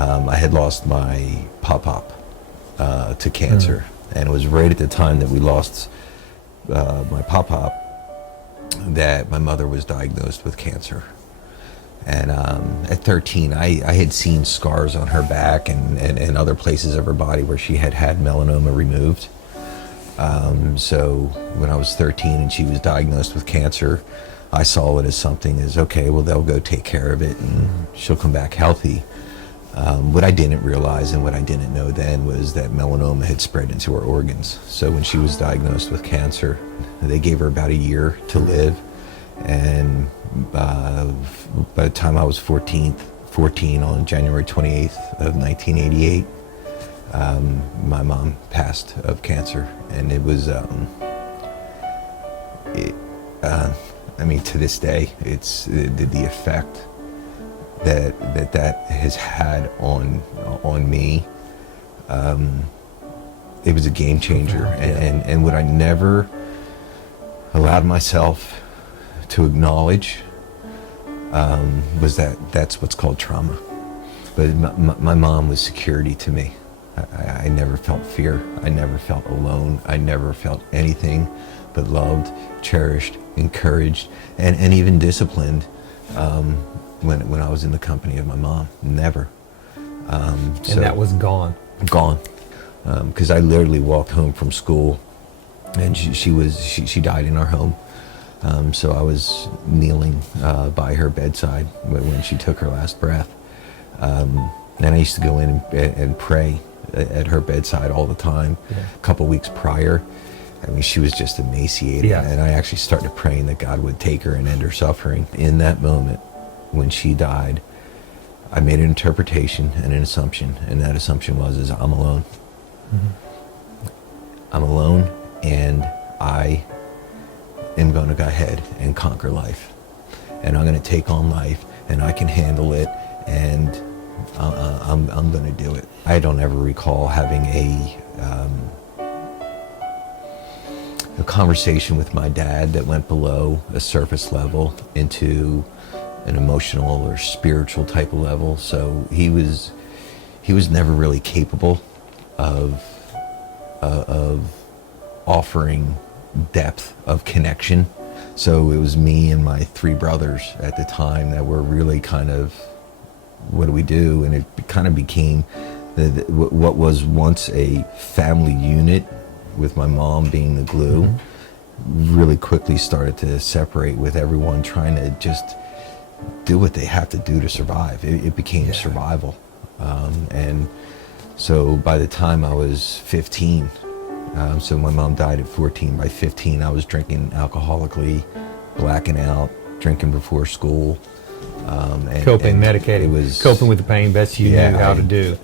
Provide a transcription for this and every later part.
I had lost my pop to cancer. And it was right at the time that we lost my pop that my mother was diagnosed with cancer. And at 13, I had seen scars on her back and other places of her body where she had had melanoma removed. So when I was 13 and she was diagnosed with cancer, I saw it as something as, okay, well, they'll go take care of it and she'll come back healthy. What I didn't realize and what I didn't know then was that melanoma had spread into her organs. So when she was diagnosed with cancer, they gave her about a year to live. And by the time I was 14 on January 28th of 1988, my mom passed of cancer. And it was, I mean, to this day, it's the effect that has had on me. It was a game changer, and what I never allowed myself to acknowledge was that's what's called trauma. But my mom was security to me. I never felt fear. I never felt alone. I never felt anything but loved, cherished, encouraged, and even disciplined when I was in the company of my mom. Never. And that was gone. Gone. Because I literally walked home from school, and she died in our home. So I was kneeling by her bedside when she took her last breath. And I used to go in and pray at her bedside all the time. A couple weeks prior, I mean, she was just emaciated. And I actually started praying that God would take her and end her suffering. In that moment, when she died, I made an interpretation and an assumption, and that assumption was I'm alone. I'm alone, and I am going to go ahead and conquer life, and I'm going to take on life, and I can handle it, and I'm going to do it. I don't ever recall having a conversation with my dad that went below a surface level into an emotional or spiritual type of level. So he was never really capable of offering depth of connection. So it was me and my three brothers at the time that were really kind of, what do we do? And it kind of became what was once a family unit, with my mom being the glue, really quickly started to separate, with everyone trying to just do what they have to do to survive. It became survival. And so by the time I was 15, so my mom died at 14, by 15 I was drinking alcoholically, blacking out, drinking before school. Coping, medicating, it was coping with the pain best you knew how to do.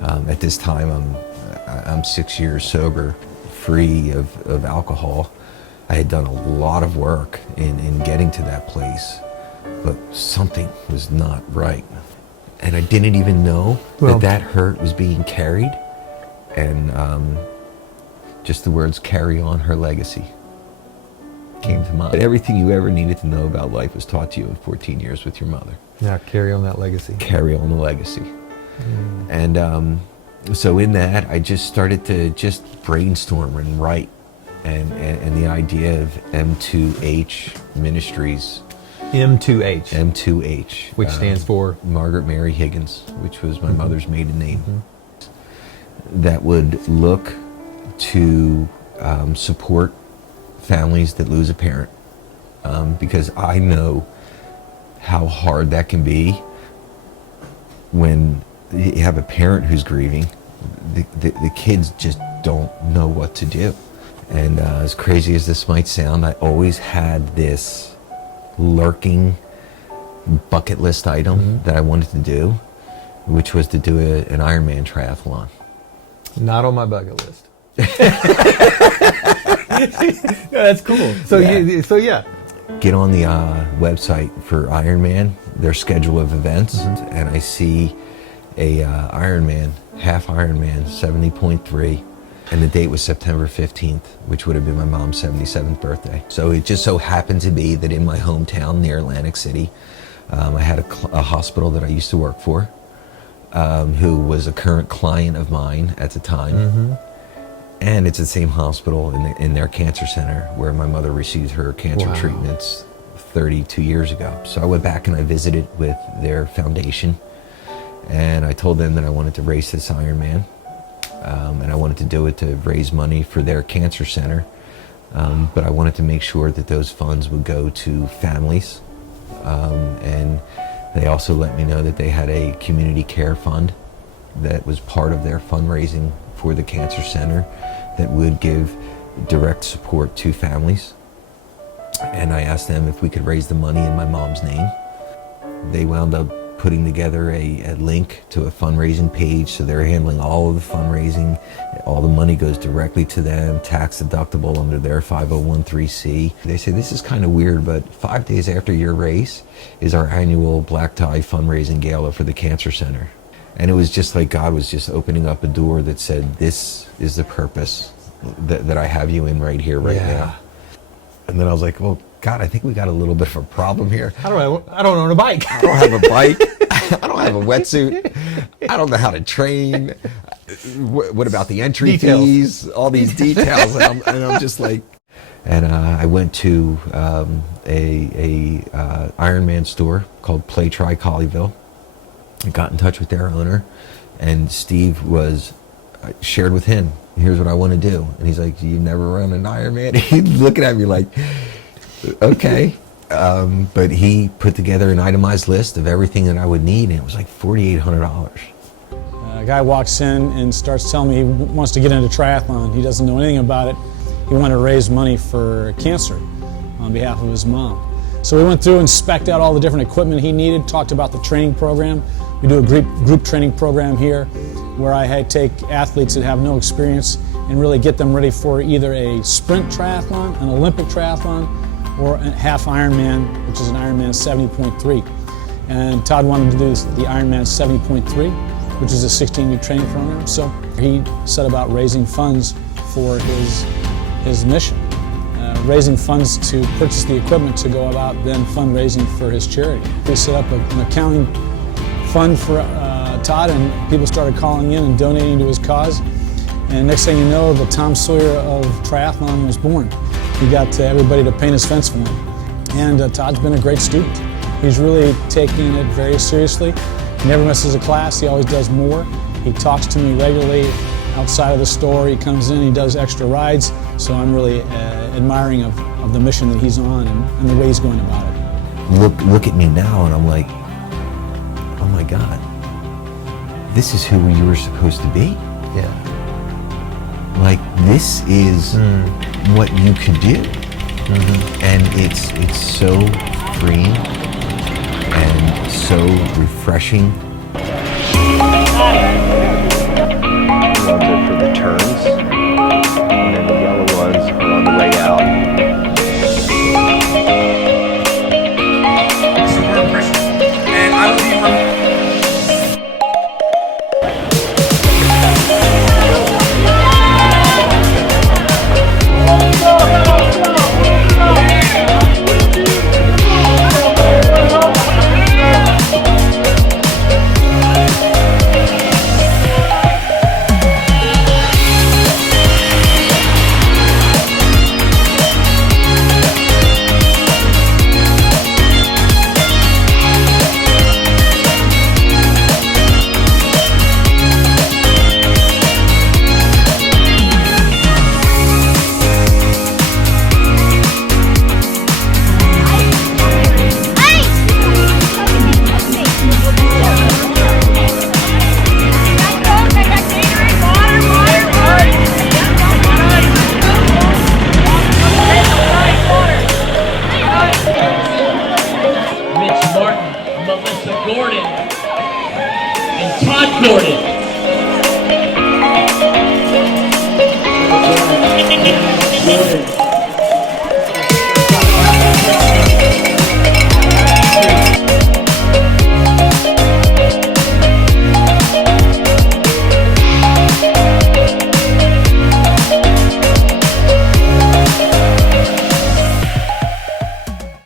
At this time I'm 6 years sober, free of alcohol. I had done a lot of work in getting to that place, but something was not right. And I didn't even know that hurt was being carried. And just the words "carry on her legacy" came to mind. Everything you ever needed to know about life was taught to you in 14 years with your mother. Now carry on that legacy. Carry on the legacy. And so in that, I just started to just brainstorm and write. And the idea of M2H Ministries. M2H. M2H. Which stands for? Margaret Mary Higgins, which was my mother's maiden name. That would look to support families that lose a parent. Because I know how hard that can be when you have a parent who's grieving. The kids just don't know what to do. And as crazy as this might sound, I always had this lurking bucket list item that I wanted to do, which was to do an Ironman triathlon. Not on my bucket list. That's cool. So get on the website for Ironman, their schedule of events, and I see a Ironman, half Ironman, 70.3. And the date was September 15th, which would have been my mom's 77th birthday. So it just so happened to be that in my hometown near Atlantic City, I had a hospital that I used to work for. who was a current client of mine at the time. And it's the same hospital in their cancer center where my mother received her cancer treatments 32 years ago. So I went back and I visited with their foundation, and I told them that I wanted to race this Ironman, and I wanted to do it to raise money for their cancer center, but I wanted to make sure that those funds would go to families, and they also let me know that they had a community care fund that was part of their fundraising for the cancer center that would give direct support to families. And I asked them if we could raise the money in my mom's name. They wound up putting together a link to a fundraising page, so they're handling all of the fundraising. All the money goes directly to them, tax deductible under their 501(c). They say, this is kind of weird, but 5 days after your race is our annual black tie fundraising gala for the cancer center. And it was just like God was just opening up a door that said, this is the purpose that I have you in right here, right now. And then I was like, well, God, I think we got a little bit of a problem here. I don't own a bike. I don't have a bike. I don't have a wetsuit. I don't know how to train. What about the entry fees? All these details. And I'm just like, and I went to a Ironman store called Play Try Colleyville. I got in touch with their owner, and Steve shared with him, here's what I want to do. And he's like, you've never run an Ironman? He's looking at me like, okay. But he put together an itemized list of everything that I would need, and it was like $4,800. A guy walks in and starts telling me he wants to get into triathlon. He doesn't know anything about it. He wanted to raise money for cancer on behalf of his mom. So we went through and spec'd out all the different equipment he needed, talked about the training program. We do a group training program here where I take athletes that have no experience and really get them ready for either a sprint triathlon, an Olympic triathlon, or a half Ironman, which is an Ironman 70.3. And Todd wanted to do the Ironman 70.3, which is a 16-week training program. So he set about raising funds for his mission. Raising funds to purchase the equipment to go about then fundraising for his charity. We set up an accounting fund for Todd, and people started calling in and donating to his cause. And next thing you know, the Tom Sawyer of triathlon was born. He got everybody to paint his fence for him. And Todd's been a great student. He's really taking it very seriously. He never misses a class. He always does more. He talks to me regularly outside of the store. He comes in, he does extra rides. So I'm really admiring of the mission that he's on and the way he's going about it. Look at me now, and I'm like, oh my God, this is who you were supposed to be? Yeah. Like, this is what you can do. And it's so freeing and so refreshing. Ones are for the turns, and then the yellow ones are on the way out. And I will be Gordon and Todd Gordon.